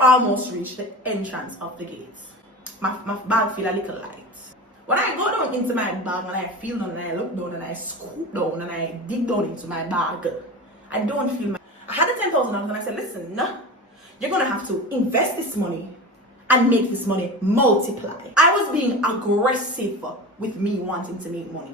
almost reached the entrance of the gate, my bag feel a little light. When I go down into my bag and I feel down and I look down and I scoop down and I dig down into my bag, I don't feel I had the $10,000 and I said, listen, you're going to have to invest this money and make this money multiply. I was being aggressive with me wanting to make money.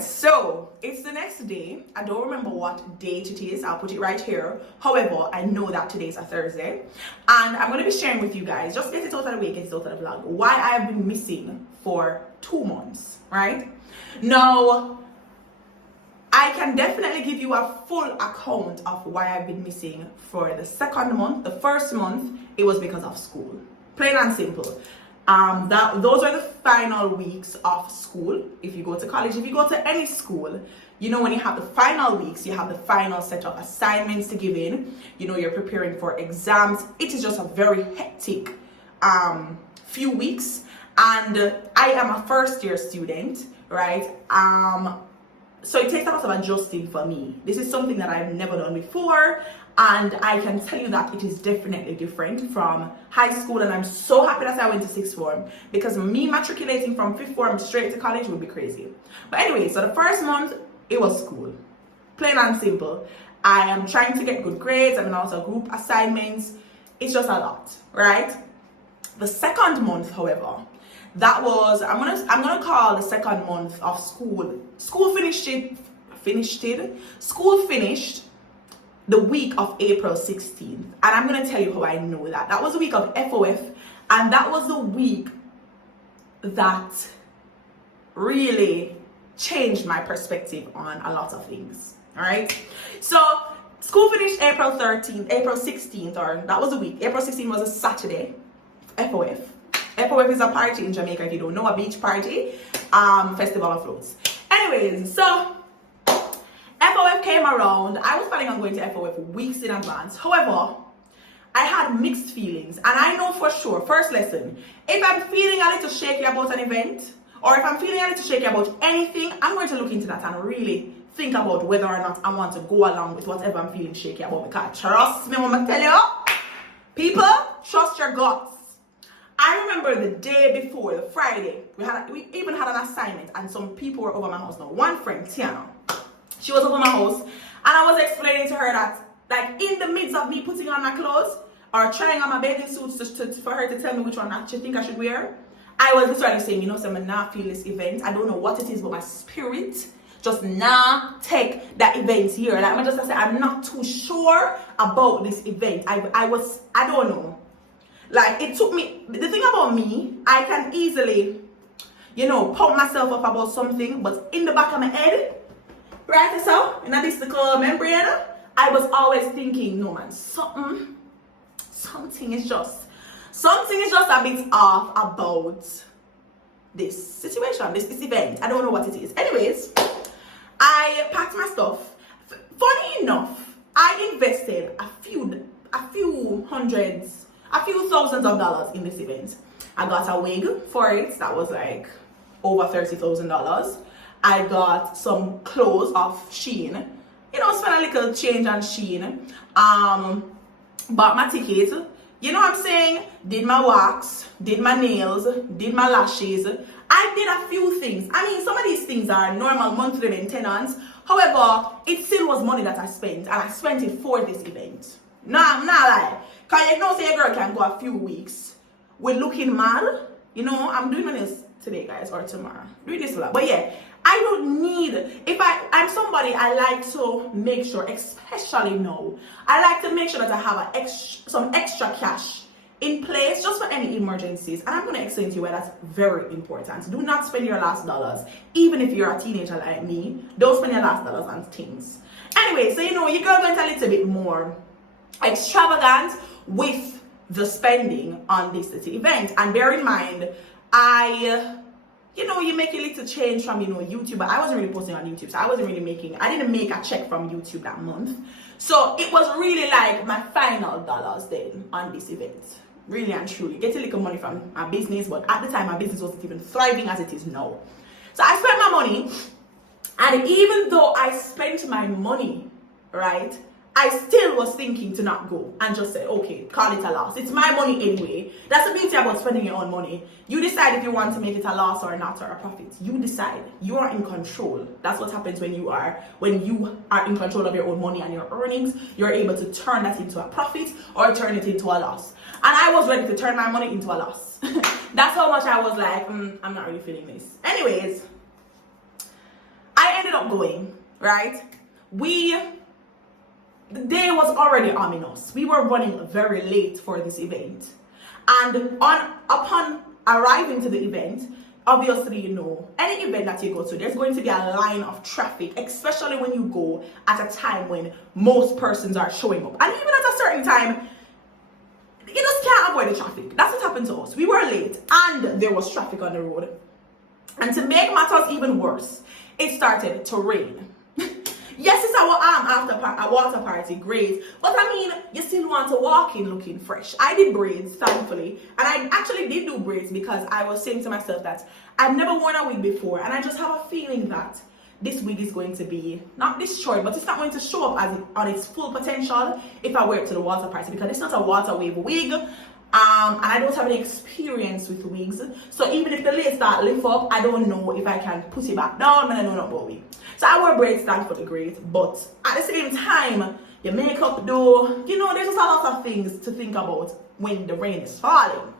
So it's the next day. I don't remember what date it is. I'll put it right here. However, I know that today is a Thursday. And I'm going to be sharing with you guys, just get it out of the way, get it out of the vlog, why I've been missing for 2 months, right? Now, I can definitely give you a full account of why I've been missing for the second month. The first month, it was because of school. Plain and simple. Those are the final weeks of school. If you go to college, if you go to any school, you know, when you have the final weeks, you have the final set of assignments to give in. You know, you're preparing for exams. It is just a very hectic few weeks. And I am a first year student, right? So it takes a lot of adjusting for me. This is something that I've never done before, and I can tell you that it is definitely different from high school, and I'm so happy that I went to sixth form, because me matriculating from fifth form straight to college would be crazy. But anyway, so the first month, it was school. Plain and simple. I am trying to get good grades, and also group assignments. It's just a lot, right? The second month, however, that was, I'm gonna call the second month of school. School finished the week of April 16th. And I'm gonna tell you how I know that. That was the week of FOF, and that was the week that really changed my perspective on a lot of things. Alright? So school finished April 16th, or that was the week. April 16th was a Saturday. FOF. FOF is a party in Jamaica, if you don't know, a beach party, festival of floats. Anyways, so FOF came around. I was planning on going to FOF weeks in advance. However, I had mixed feelings, and I know for sure, first lesson, if I'm feeling a little shaky about an event, or if I'm feeling a little shaky about anything, I'm going to look into that and really think about whether or not I want to go along with whatever I'm feeling shaky about. Because trust me when I tell you, people, trust your guts. I remember the day before, the Friday, we even had an assignment, and some people were over my house. Now, one friend, Tiana, she was over my house, and I was explaining to her that, like, in the midst of me putting on my clothes or trying on my bathing suits for her to tell me which one she think I should wear, I was literally saying, you know, so I'm not feel this event. I don't know what it is, but my spirit just not take that event here. Like, I'm just say I'm not too sure about this event. I don't know. Like, it took me, the thing about me, I can easily, you know, pump myself up about something, but in the back of my head, right, so, in this little membrane, I was always thinking, no man, something is just a bit off about this situation, this event. I don't know what it is. Anyways, I packed my stuff. Funny enough, I invested a few thousands of dollars in this event. I got a wig for it that was like over $30,000. I got some clothes off Shein. You know, spent a little change on Shein. Bought my ticket. You know what I'm saying? Did my wax, did my nails, did my lashes. I did a few things. I mean, some of these things are normal monthly maintenance. However, it still was money that I spent, and I spent it for this event. No, I'm not lying. Because you know, say a girl can go a few weeks with looking mad. You know, I'm doing this today, guys, or tomorrow. Doing this vlog. But yeah, I don't need, if I'm somebody, I like to make sure, especially now, I like to make sure that I have some extra cash in place just for any emergencies. And I'm going to explain to you why that's very important. Do not spend your last dollars. Even if you're a teenager like me, don't spend your last dollars on things. Anyway, so you know, your girl went a little bit more extravagant with the spending on this event. And bear in mind, you know, you make a little change from, you know, YouTube, but I wasn't really posting on YouTube, so I didn't make a check from YouTube that month. So it was really like my final dollars then on this event. Really and truly. Get a little money from my business, but at the time my business wasn't even thriving as it is now. So I spent my money, And even though I spent my money, right, I still was thinking to not go and just say, okay, call it a loss. It's my money anyway. That's the beauty about spending your own money. You decide if you want to make it a loss or not, or a profit. You decide. You are in control. That's what happens when you are in control of your own money and your earnings. You're able to turn that into a profit or turn it into a loss. And I was ready to turn my money into a loss. That's how much I was like, I'm not really feeling this. Anyways, I ended up going, right? The day was already ominous. We were running very late for this event. And upon arriving to the event, obviously, you know, any event that you go to, there's going to be a line of traffic, especially when you go at a time when most persons are showing up. And even at a certain time, you just can't avoid the traffic. That's what happened to us. We were late and there was traffic on the road. And to make matters even worse, it started to rain. Yes, it's our after a water party, great. But I mean, you still want to walk in looking fresh. I did braids, thankfully. And I actually did do braids because I was saying to myself that I've never worn a wig before. And I just have a feeling that this wig is going to be, not destroyed, but it's not going to show up on its full potential if I wear it to the water party. Because it's not a water wave wig. And I don't have any experience with wigs. So even if the lace start lift up, I don't know if I can put it back down when I know not about wig. So I wore braids, thankfully great. But at the same time, your makeup though, you know, there's just a lot of things to think about when the rain is falling.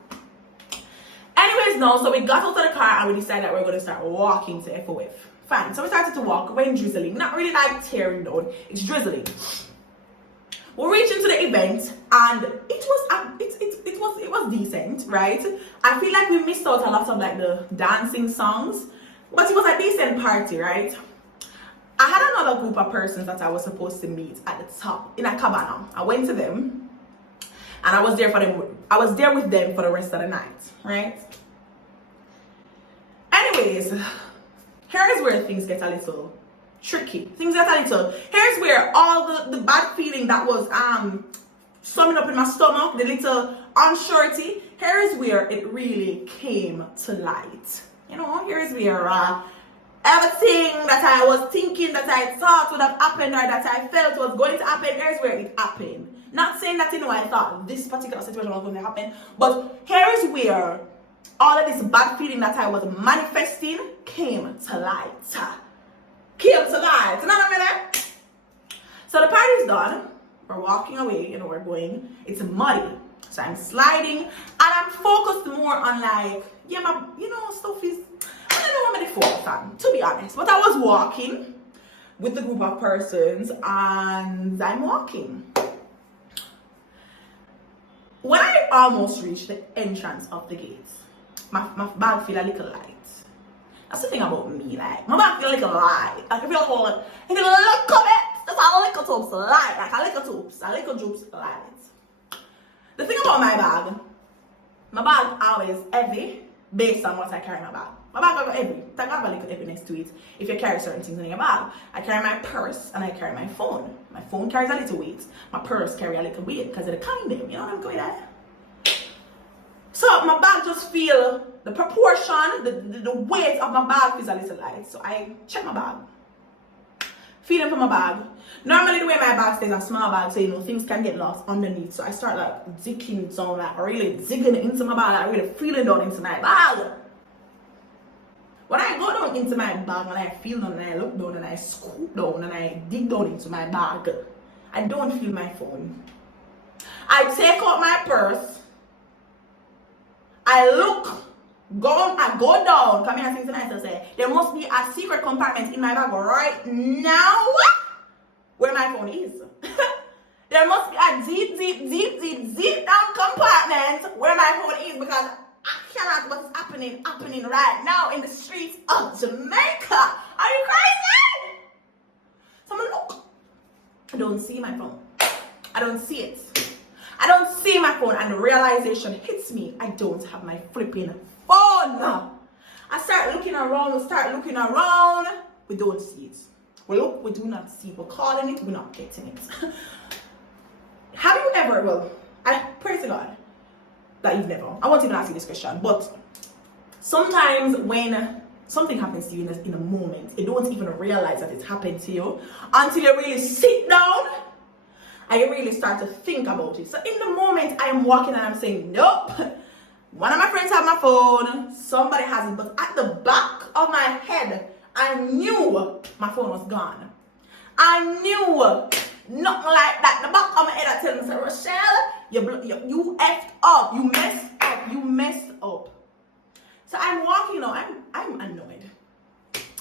Anyways, no, so we got out of the car and we decided that we're going to start walking to FOF. Fine, so we started to walk, when drizzling. Not really like tearing down, it's drizzling. We're reaching to the event and it was decent, right? I feel like we missed out a lot of like the dancing songs, but it was a decent party, right? I had another group of persons that I was supposed to meet at the top in a cabana. I went to them and I was there with them for the rest of the night, right? Anyways, here is where things get a little tricky. Here's where all the bad feeling that was summing up in my stomach, the little unsurety, here is where it really came to light. You know, here's where everything that I was thinking, that I thought would have happened or that I felt was going to happen, here's where it happened. Not saying that, you know, I thought this particular situation was going to happen, but here is where all of this bad feeling that I was manifesting came to light. So the party's done. We're walking away, you know, we're going. It's muddy. So I'm sliding and I'm focused more on like, yeah, my, you know, stuff is, I don't know how many focus on, to be honest. But I was walking with the group of persons and I'm walking. When I almost reached the entrance of the gates, my bag feel a little light. That's the thing about me, like, my bag feel a little light. Like, I feel like a little bit, just a little toops light, like a little droops light. The thing about my bag always heavy based on what I carry in my bag. My bag is heavy. I have a little heaviness to it if you carry certain things in your bag. I carry my purse and I carry my phone. My phone carries a little weight. My purse carries a little weight because of the condom. You know what I'm going at? So my bag just feel the proportion, the weight of my bag is a little light. So I check my bag. Feeling for my bag. Normally the way my bag stays a small bag, so you know things can get lost underneath. So I start like digging down, like really digging into my bag, like really feeling down into my bag. When I go down into my bag and I feel down and I look down and I scoop down and I dig down into my bag, I don't feel my phone. I take out my purse. I look, I go down, come here and think to myself, say, there must be a secret compartment in my bag right now where my phone is. There must be a deep down compartment where my phone is because I cannot what's happening right now in the streets of Jamaica. Are you crazy? Someone look. I don't see my phone. I don't see it. I don't see my phone and the realization hits me. I don't have my flipping phone. I start looking around. We don't see it. We look, we do not see it. We're calling it, we're not getting it. Have you ever, well, I pray to God that you've never. I won't even ask you this question, but sometimes when something happens to you in a moment. You don't even realize that it's happened to you until you really sit down and you really start to think about it. So in the moment, I'm walking and I'm saying, nope. One of my friends had my phone. Somebody has it. But at the back of my head, I knew my phone was gone. I knew nothing like that. The back of my head, I tell me, Rochelle, you effed up. You messed up. You messed up. So I'm walking now. I'm annoyed.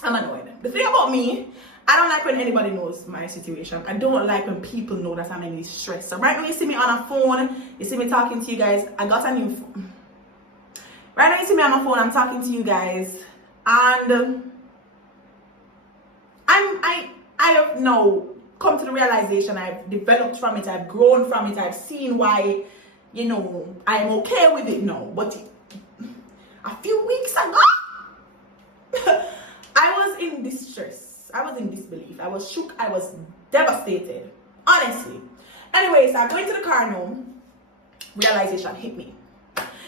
I'm annoyed. The thing about me, I don't like when anybody knows my situation. I don't like when people know that I'm in distress. So right now you see me on a phone, you see me talking to you guys. I got a new phone. Right now you see me on my phone, I'm talking to you guys. And I have now come to the realization, I've developed from it, I've grown from it, I've seen why, I'm okay with it now. But a few weeks ago, I was in distress. I was in disbelief. I was shook. I was devastated. Honestly. Anyways, I go into the car now. Realization hit me.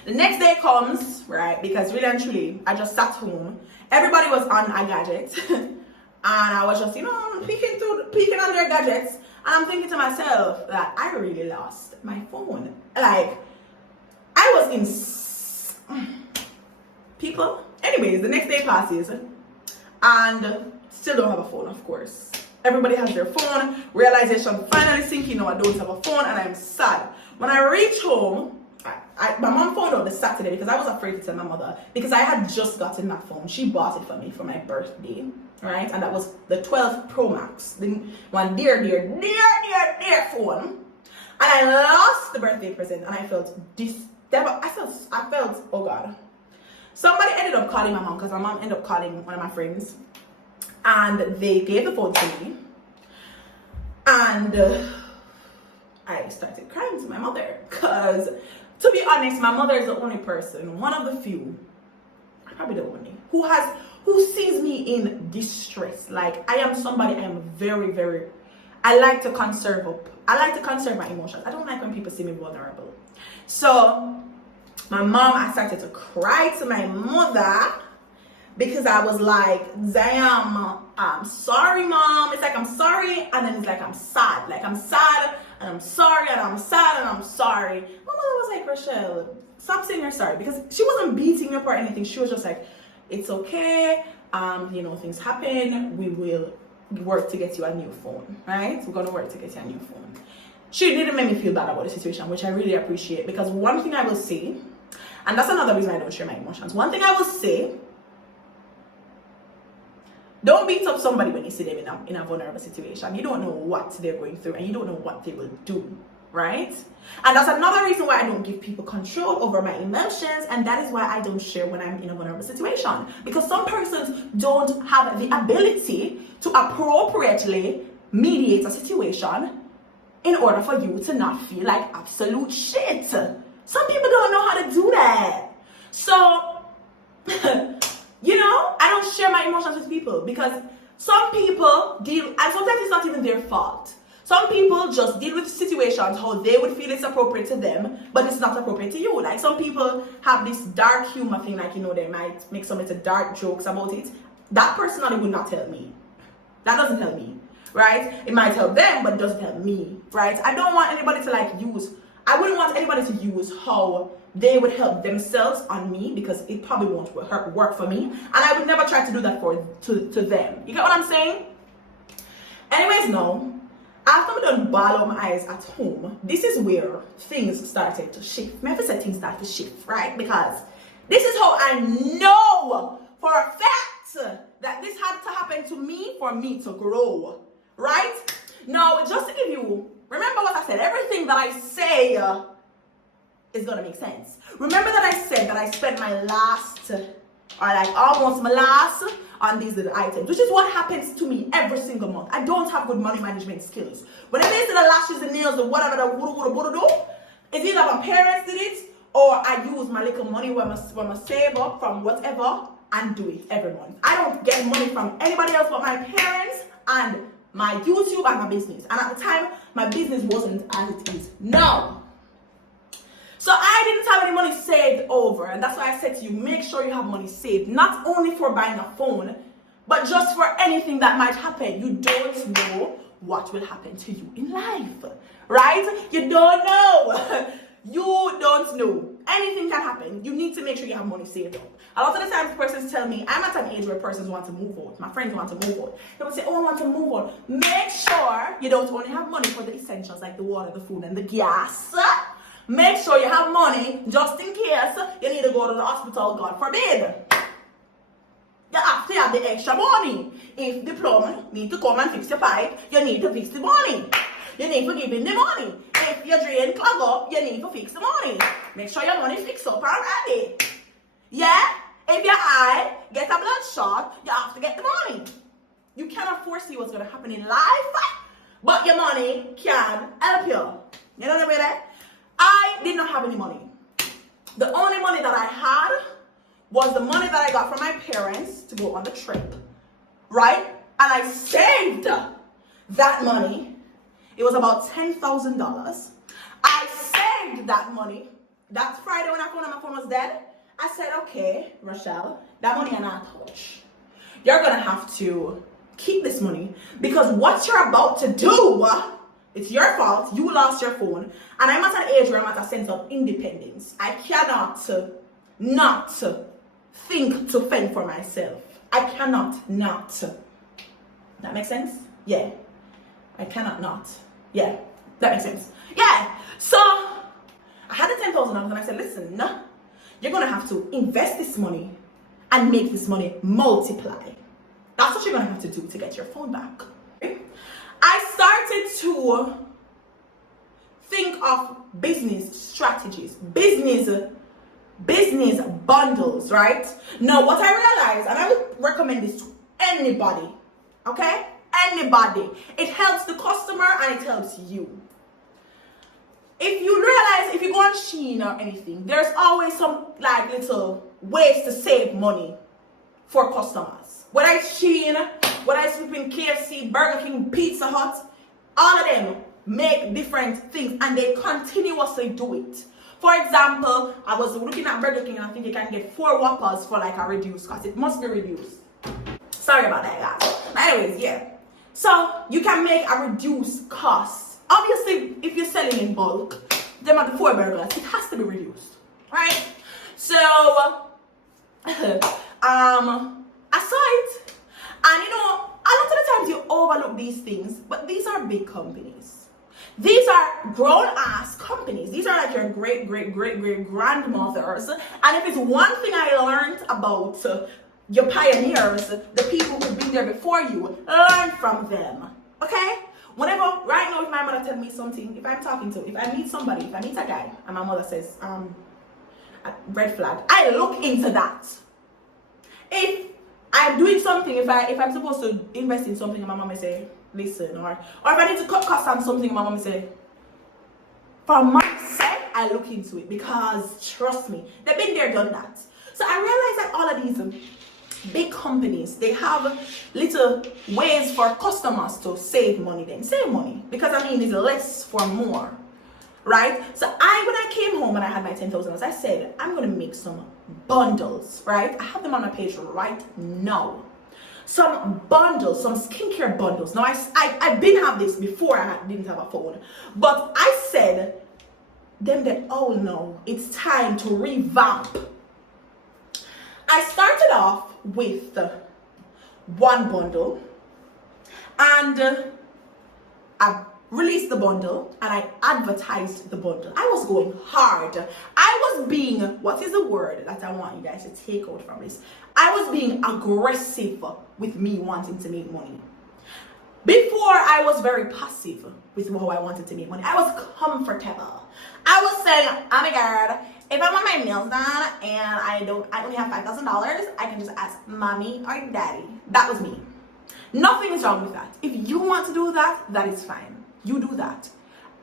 The next day comes, right? Because really and truly, I just sat home. Everybody was on a gadget. And I was just, peeking on their gadgets. And I'm thinking to myself that I really lost my phone. Like, I was in... People. Anyways, the next day passes. And still don't have a phone, of course. Everybody has their phone. Realization finally sinking, I don't have a phone, and I'm sad. When I reach home, my mom found out the Saturday because I was afraid to tell my mother because I had just gotten that phone. She bought it for me for my birthday, right? And that was the 12 Pro Max, the one dear phone. And I lost the birthday present, and I felt I felt, oh God. Somebody ended up calling my mom because my mom ended up calling one of my friends, and they gave the phone to me, and I started crying to my mother because, to be honest, my mother is the only person, one of the few, probably the only, who sees me in distress. Like, I am somebody, I am very, very, I like to conserve my emotions. I don't like when people see me vulnerable. So my mom, I started to cry to my mother because I was like, damn, I'm sorry, Mom. It's like, I'm sorry, and then it's like, I'm sad. Like, I'm sad, and I'm sorry, and I'm sad, and I'm sorry. My mother was like, Rochelle, stop saying you're sorry, because she wasn't beating me up or anything. She was just like, it's okay. Things happen. We will work to get you a new phone, right? We're going to work to get you a new phone. She didn't make me feel bad about the situation, which I really appreciate, because one thing I will say, and that's another reason I don't share my emotions. One thing I will say, don't beat up somebody when you see them in a vulnerable situation. You don't know what they're going through, and you don't know what they will do, right? And that's another reason why I don't give people control over my emotions, and that is why I don't share when I'm in a vulnerable situation. Because some persons don't have the ability to appropriately mediate a situation in order for you to not feel like absolute shit. Some people don't know how to do that. So, I don't share my emotions with people because some people deal, and sometimes it's not even their fault. Some people just deal with situations how they would feel it's appropriate to them, but it's not appropriate to you. Like, some people have this dark humor thing, like, they might make some little dark jokes about it. That personally would not help me. That doesn't help me, right? It might help them, but it doesn't help me, right? I don't want anybody to I wouldn't want anybody to use how they would help themselves on me, because it probably won't work for me, and I would never try to do that to them. You get what I'm saying? Anyways, no. After I done ball out my eyes at home, this is where things started to shift. Maybe say things started to shift, right? Because this is how I know for a fact that this had to happen to me for me to grow, right? Now, just to give you, remember what I said, everything that I say is gonna make sense. Remember that I said that I spent my last, or like almost my last, on these little items, which is what happens to me every single month. I don't have good money management skills. Whenever it's the lashes, the nails, the whatever, it's either my parents did it, or I use my little money when I save up from whatever and do it every month. I don't get money from anybody else but my parents and my YouTube and my business. And at the time, my business wasn't as it is now. So I didn't have any money saved over, and that's why I said to you, make sure you have money saved, not only for buying a phone, but just for anything that might happen. You don't know what will happen to you in life, right? You don't know. You don't know. Anything can happen. You need to make sure you have money saved up. A lot of the times persons tell me, I'm at an age where persons want to move out. My friends want to move out. They will say, oh, I want to move out. Make sure you don't only have money for the essentials like the water, the food, and the gas. Make sure you have money just in case you need to go to the hospital, God forbid. You have to have the extra money. If the plumber need to come and fix your pipe, you need to fix the money. You need to give him the money. If your drain clog up, you need to fix the money. Make sure your money fixed up already. Yeah? If your eye get a blood shot, you have to get the money. You cannot foresee what's going to happen in life, but your money can help you. You know what I mean? I did not have any money. The only money that I had was the money that I got from my parents to go on the trip, right? And I saved that money. It was about $10,000. I saved that money. That Friday when I found out my phone was dead, I said, okay, Rochelle, that money I not touch. You're going to have to keep this money because what you're about to do, it's your fault. You lost your phone. And I'm at an age where I'm at a sense of independence. I cannot not think to fend for myself. I cannot not. That makes sense? Yeah. I cannot not. Yeah. That makes sense. Yeah. So I had the $10,000 and I said, listen, you're going to have to invest this money and make this money multiply. That's what you're going to have to do to get your phone back. I started to think of business strategies, business bundles, right? Now, what I realized, and I would recommend this to anybody, okay? Anybody. It helps the customer and it helps you. If you realize, if you go on Shein or anything, there's always some like little ways to save money for customers. Whether it's Shein, whether it's flipping KFC, Burger King, Pizza Hut, all of them make different things and they continuously do it. For example, I was looking at Burger King and I think you can get 4 Whoppers for like a reduced cost. It must be reduced. Sorry about that, guys. Anyways, yeah. So you can make a reduced cost. Obviously, if you're selling in bulk, them are the 4 burgers, it has to be reduced, right? So, I saw it, and you know, a lot of the times you overlook these things, but these are big companies. These are grown-ass companies. These are like your great-great-great-great-grandmothers. And if it's one thing I learned about your pioneers, the people who've been there before you, learn from them, okay? Whenever, right now, if my mother tells me something, if I'm talking to, if I meet somebody, if I meet a guy, and my mother says, red flag, I look into that. If I'm doing something, if I'm supposed to invest in something, and my mom may say, listen, or if I need to cut costs on something, my mom may say, for myself, I look into it, because trust me, they've been there, done that. So I realized that all of these big companies, they have little ways for customers to save money, because I mean it's less for more, right? So when I came home and I had my $10,000, I said I'm gonna make some bundles, right? I have them on my page right now. Some bundles, some skincare bundles. Now I didn't have this before I didn't have a phone, but I said them that, oh no, it's time to revamp. I started off with 1 bundle and I released the bundle and I advertised the bundle. I was going hard. I was being, what is the word that I want you guys to take out from this? I was being aggressive with me wanting to make money. Before, I was very passive with how I wanted to make money. I was comfortable. I was saying, oh my God, if I want my nails done and I only have $5,000, I can just ask mommy or daddy. That was me. Nothing is wrong with that. If you want to do that, that is fine. You do that.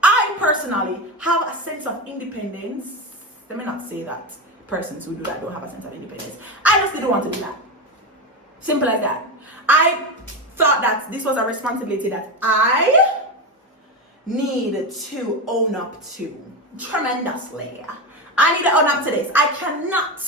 I personally have a sense of independence. Let me not say that persons who do that don't have a sense of independence. I just didn't want to do that. Simple as that. I thought that this was a responsibility that I needed to own up to tremendously. I need to own up to this. I cannot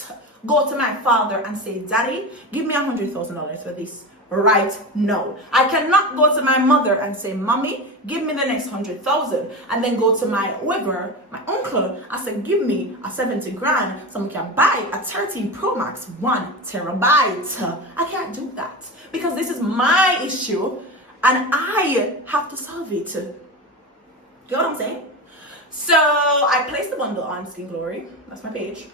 go to my father and say, Daddy, give me $100,000 for this right now. I cannot go to my mother and say, Mommy, give me the next 100,000, and then go to my whoever, my uncle, and say, give me a 70 grand so I can buy a 13 Pro Max 1 terabyte. I can't do that because this is my issue and I have to solve it. You know what I'm saying? So I placed the bundle on Skin Glory, that's my page,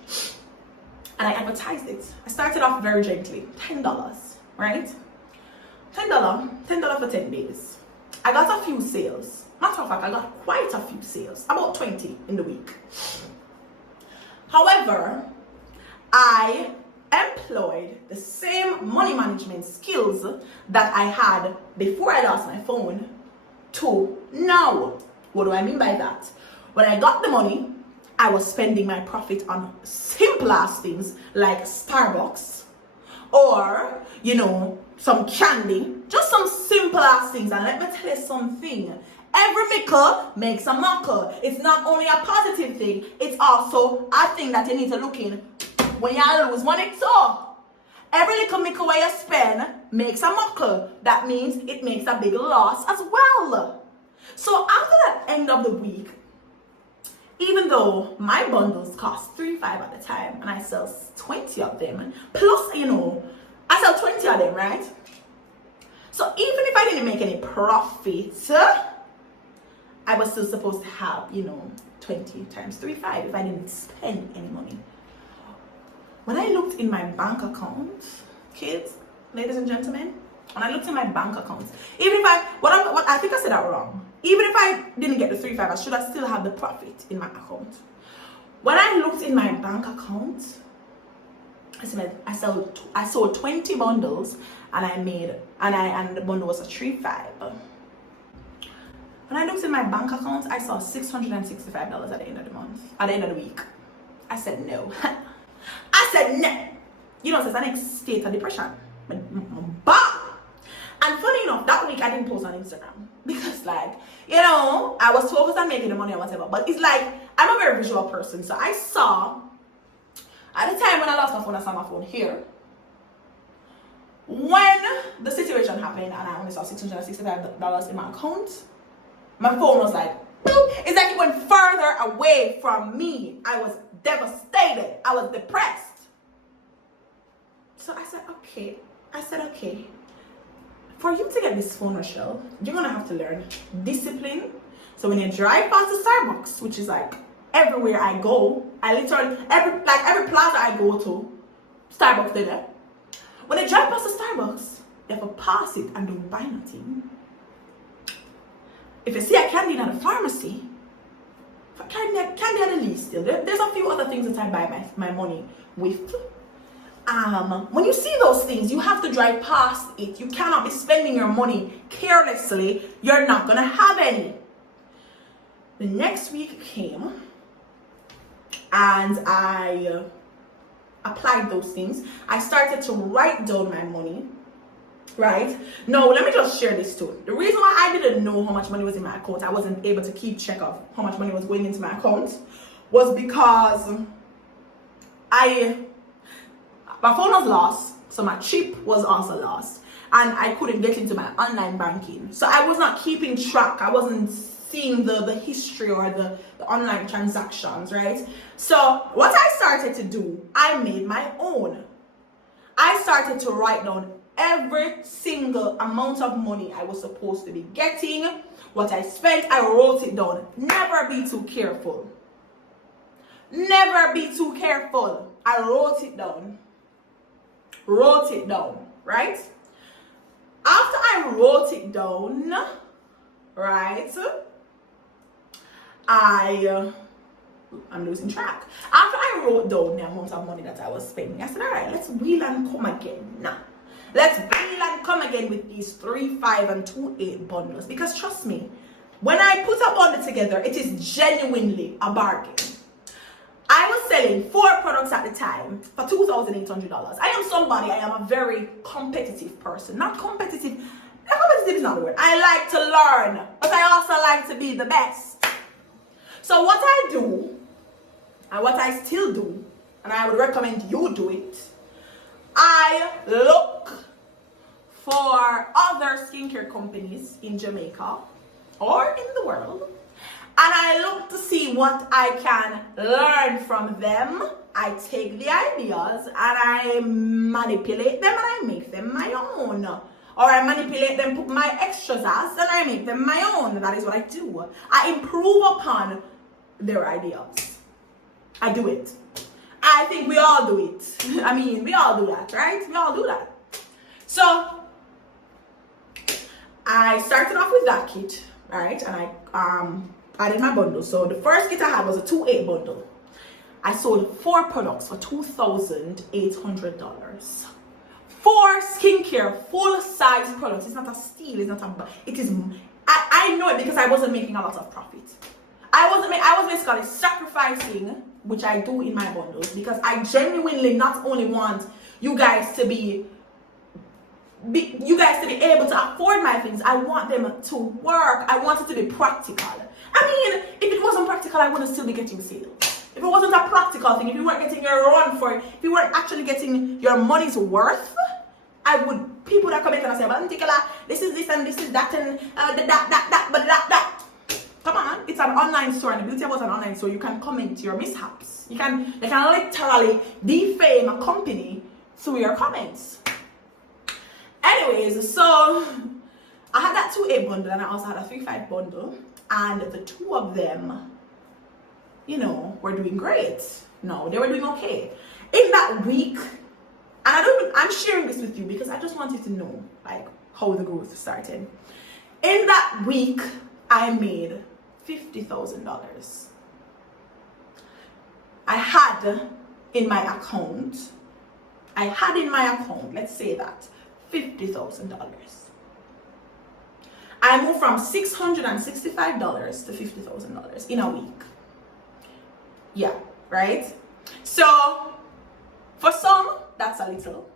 and I advertised it. I started off very gently, $10, right? $10 for 10 days. I got a few sales. Matter of fact, I got quite a few sales, about 20 in the week. However, I employed the same money management skills that I had before I lost my phone to now. What do I mean by that? When I got the money, I was spending my profit on simple ass things like Starbucks or, some candy, just some simple ass things. And let me tell you something. Every mickle makes a muckle. It's not only a positive thing, it's also a thing that you need to look in when you lose money too. Every little mickle where you spend makes a muckle. That means it makes a big loss as well. So after that end of the week, even though my bundles cost $35 at the time and I sell 20 of them, plus, I sell 20 of them, right? So even if I didn't make any profit, I was still supposed to have, 20 times 35 if I didn't spend any money. When I looked in my bank account, kids, ladies and gentlemen, when I looked in my bank accounts, even if I think I said that wrong. Even if I didn't get the 35, I should have still have the profit in my account. When I looked in my bank account, I sold 20 bundles and the bundle was a 3.5. When I looked in my bank account, I saw $665 at the end of the month, at the end of the week. I said no. I said no. It's an next state of depression. But and funny enough, that week I didn't post on Instagram because I was focused on making the money or whatever. But it's like, I'm a very visual person. So I saw, at the time when I lost my phone, I saw my phone here. When the situation happened and I only saw $665 in my account, my phone was like, boop. It's like it went further away from me. I was devastated. I was depressed. So I said, okay. For you to get this phone, Rochelle, you're gonna have to learn discipline. So when you drive past the Starbucks, which is like everywhere I go, I literally every plaza I go to, Starbucks there. When I drive past the Starbucks, you have to pass it and don't buy nothing. If you see a candy at a pharmacy, candy at the least still. There's a few other things that I buy my money with. When you see those things, you have to drive past it. You cannot be spending your money carelessly. You're not gonna have any. The next week came and I applied those things. I started to write down my money, right? No, let me just share this too. The reason why I didn't know how much money was in my account, I wasn't able to keep track of how much money was going into my account, was because my phone was lost, so my chip was also lost, and I couldn't get into my online banking. So I was not keeping track. I wasn't seeing the history or the online transactions, right? So what I started to do, I made my own. I started to write down every single amount of money I was supposed to be getting, what I spent. I wrote it down. Never be too careful. Never be too careful. I wrote it down. Right? After I wrote it down, right, I'm losing track. After I wrote down the amount of money that I was spending, I said, all right, let's wheel and come again now. Let's wheel and come again with these 3, 5, and 2, 8 bundles. Because trust me, when I put a bundle together, it is genuinely a bargain. I was selling 4 products at the time for $2,800. I am a very competitive person. Not competitive is not the word. I like to learn, but I also like to be the best. So what I do And what I still do, and I would recommend you do it, I look for other skincare companies in Jamaica or in the world, and I look to see what I can learn from them. I take the ideas and I manipulate them and I make them my own. Or I manipulate them, put my extras as, and I make them my own. That is what I do. I improve upon their ideas. I do it. I think we all do it. I mean, we all do that, right? We all do that. So, I started off with that kit, right? And I added my bundle. So, the first kit I had was a 2-8 bundle. I sold 4 products for $2,800. 4 skincare full-size products. It's not a steal. It's not a. It is. I know it because I wasn't making a lot of profit. I was basically sacrificing, which I do in my bundles, because I genuinely not only want you guys to be able to afford my things. I want them to work. I want it to be practical. I mean, if it wasn't practical, I wouldn't still be getting sales. If it wasn't a practical thing, if you weren't getting your run for it, if you weren't actually getting your money's worth, people that come in and say, well, this is this and this is that and that. Come on, it's an online store, and the beauty about an online store, you can comment your mishaps. They can literally defame a company through your comments. Anyways, so I had that 2-8 bundle, and I also had a 3-5 bundle, and the 2 of them, were doing great. No, they were doing okay. In that week, and I'm sharing this with you because I just want you to know, like, how the growth started. In that week, I made $50,000. I had in my account, let's say that, $50,000. I moved from $665 to $50,000 in a week. Yeah, right? So, for some, that's a little.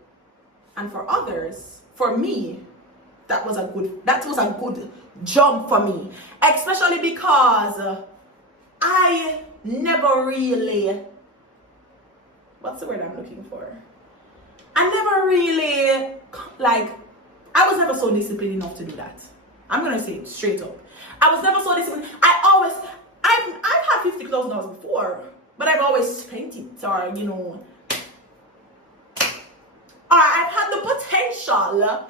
And for others, for me, that was a good jump for me. Especially because I never really, what's the word I'm looking for? I never really, I was never so disciplined enough to do that. I'm going to say it straight up. I was never so disciplined. I've had $50,000 before, but I've always spent it, or I've had the potential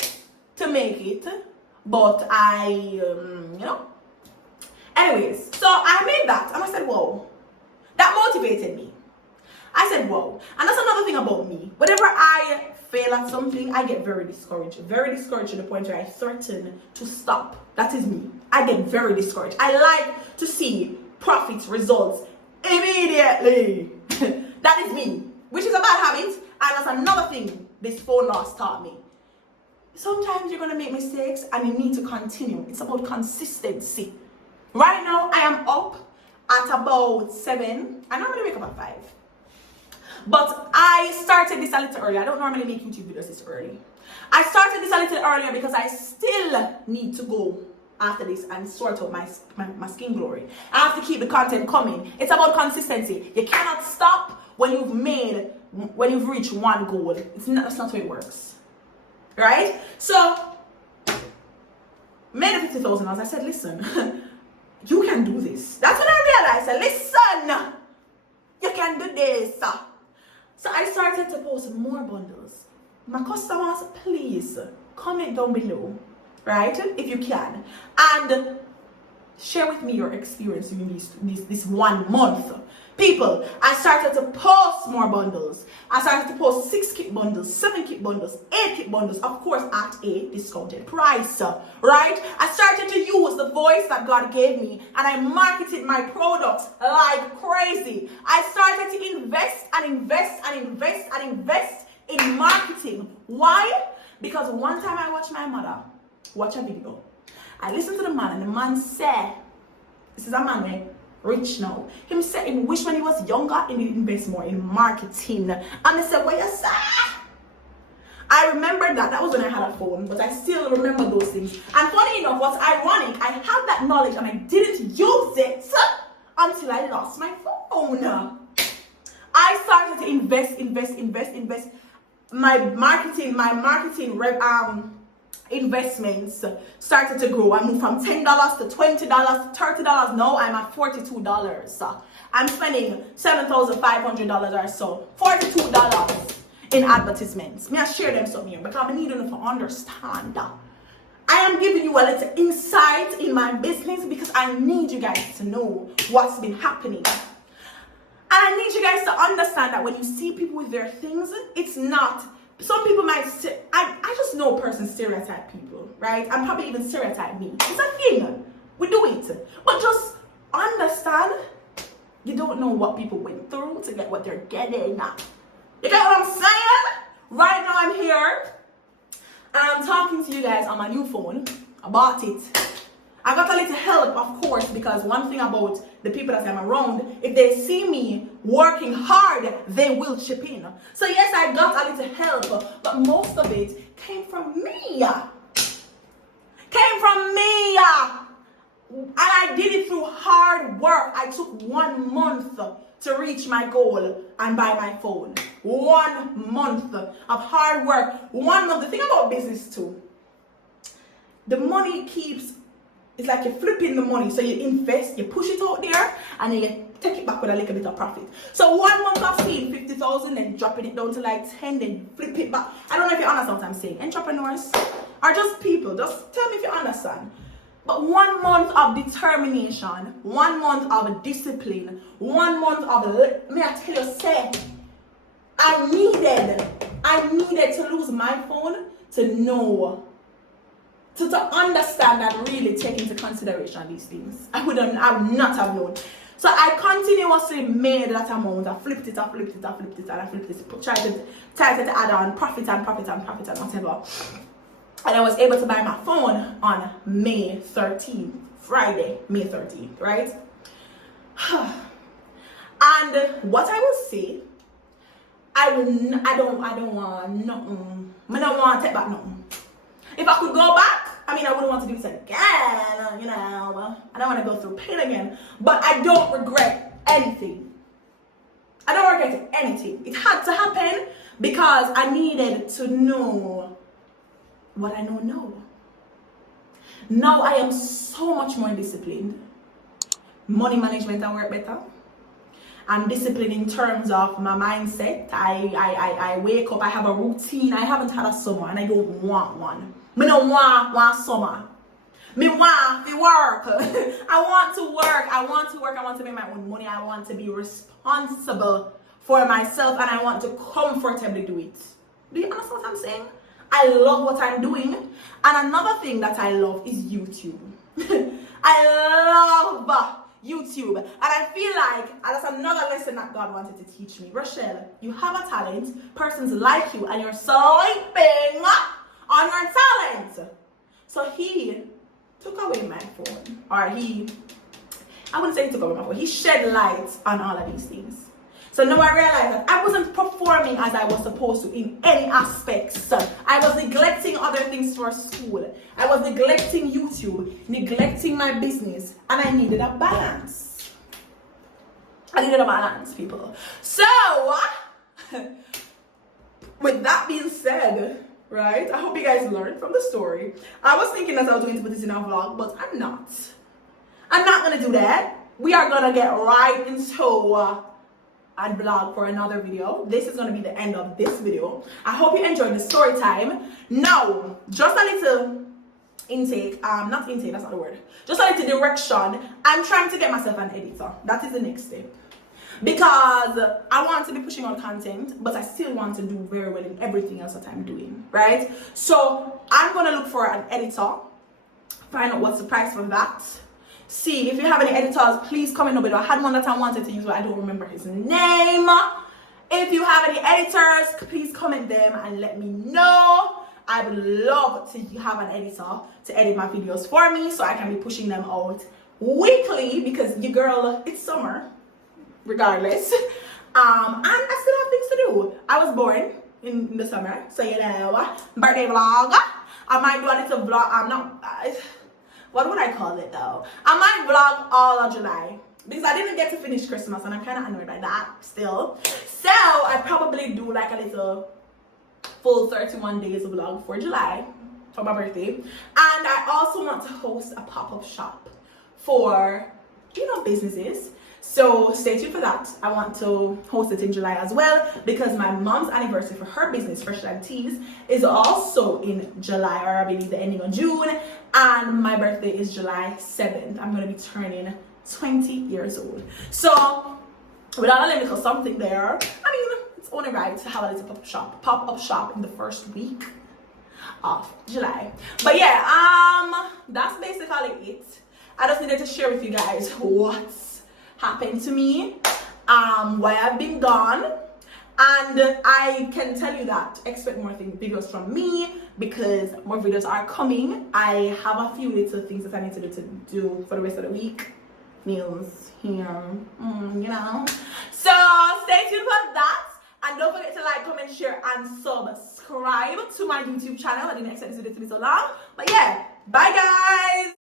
to make it, but anyways, so I made that, and I said, whoa, that motivated me. I said, whoa. And that's another thing about me. Whenever I fail at something, I get very discouraged to the point where I threaten to stop. That is me. I get very discouraged. I like to see profits, results immediately. That is me, which is a bad habit, and that's another thing this phone loss taught me. Sometimes you're going to make mistakes and you need to continue. It's about consistency. Right now, I am up at about 7. I normally wake up at 5. But I started this a little early. I don't normally make YouTube videos this early. I started this a little earlier because I still need to go after this and sort out my skin glory. I have to keep the content coming. It's about consistency. You cannot stop when you've reached one goal. That's not how it works. Right? So, made of $50,000. I said, listen, you can do this. That's when I realized, listen, you can do this. So I started to post more bundles. My customers, please comment down below, right? If you can. And share with me your experience in this 1 month. People, I started to post more bundles. I started to post 6 kit bundles, 7 kit bundles, 8 kit bundles, of course at a discounted price, right? I started to use the voice that God gave me, and I marketed my products like crazy. I started to invest in marketing. Why? Because one time I watched my mother watch a video. I listened to the man, and the man said, this is a man rich now. Him said he wish when he was younger he would invest more in marketing. And I said, what you say? I remember that was when I had a phone, but I still remember those things. And funny enough, what's ironic, I had that knowledge and I didn't use it until I lost my phone. I started to invest. My marketing investments started to grow. I moved from $10 to $20 to $30. Now I'm at $42. I'm spending $7,500 or so. $42 in advertisements. May I share them something here because I need you to understand that. I am giving you a little insight in my business because I need you guys to know what's been happening. And I need you guys to understand that when you see people with their things, it's not, some people might say, I just know a person stereotype people, right? I'm probably even stereotype me. It's a thing. We do it. But just understand, you don't know what people went through to get what they're getting. You get what I'm saying? Right now I'm here. I'm talking to you guys on my new phone. I bought it. I got a little help, of course, because one thing about the people that I'm around, if they see me working hard, they will chip in. So yes, I got a little help, but most of it came from me. Came from me. And I did it through hard work. I took 1 month to reach my goal and buy my phone. 1 month of hard work. 1 month. The thing about business too, the money keeps, it's like you're flipping the money. So you invest, you push it out there, and then you take it back with a little bit of profit. So 1 month of seeing 50,000, then dropping it down to like 10, then flip it back. I don't know if you understand what I'm saying. Entrepreneurs are just people. Just tell me if you understand. But 1 month of determination, 1 month of discipline, 1 month of, may I tell you, say, I needed to lose my phone to know, to understand and really take into consideration these things. I would not have known. So I continuously made that amount. I flipped it, and I flipped it. Tried to add on profit and whatever. And I was able to buy my phone on May 13th, Friday, May 13th, right? And what I will say, I don't want nothing. I don't want to take back nothing. If I could go back, I mean, I wouldn't want to do this again, you know. I don't want to go through pain again. But I don't regret anything. I don't regret anything. It had to happen because I needed to know what I know now. Now I am so much more disciplined. Money management I work better. I'm disciplined in terms of my mindset. I wake up, I have a routine. I haven't had a summer and I don't want one. I don't want summer. I want to work. I want to work. I want to make my own money. I want to be responsible for myself and I want to comfortably do it. Do you understand what I'm saying? I love what I'm doing. And another thing that I love is YouTube. I love YouTube. And I feel like, and that's another lesson that God wanted to teach me. Rochelle, you have a talent. Persons like you and you're sleeping on your talent. So he took away my phone. Or I wouldn't say he took away my phone. He shed light on all of these things. So now I realized that I wasn't performing as I was supposed to in any aspects. I was neglecting other things for school. I was neglecting YouTube, neglecting my business, and I needed a balance. I needed a balance, people. So, with that being said, right, I hope you guys learned from the story. I was thinking that I was going to put this in a vlog, but I'm not. I'm not going to do that. We are going to get right into and vlog for another video. This is going to be the end of this video. I hope you enjoyed the story time. Now, just a little intake, not intake, that's not the word. Just a little direction. I'm trying to get myself an editor. That is the next step. Because I want to be pushing out content, but I still want to do very well in everything else that I'm doing, right? So I'm going to look for an editor, find out what's the price for that. See, if you have any editors, please comment below. I had one that I wanted to use, but I don't remember his name. If you have any editors, please comment them and let me know. I would love to have an editor to edit my videos for me so I can be pushing them out weekly because your girl, it's summer, regardless. And I still have things to do. I was born in the summer, so you know, birthday vlog. I might do a little vlog. What would I call it though? I might vlog all of July. because I didn't get to finish Christmas and I'm kind of annoyed by that still. So I probably do like a little full 31 days vlog for July for my birthday. And I also want to host a pop-up shop for, you know, businesses. So stay tuned for that. I want to host it in July as well because my mom's anniversary for her business, Fresh Like Teas, is also in July, or I believe the ending of June. And my birthday is July 7th. I'm going to be turning 20 years old. So without a little something there, I mean, it's only right to have a little pop-up shop in the first week of July. But yeah, that's basically it. I just needed to share with you guys what's happened to me, why I've been gone, and I can tell you that expect more videos from me because more videos are coming. I have a few little things that I need to do for the rest of the week. Nails here, you know. So stay tuned for that, and don't forget to like, comment, share, and subscribe to my YouTube channel. I didn't expect this video to be so long, but yeah, bye guys.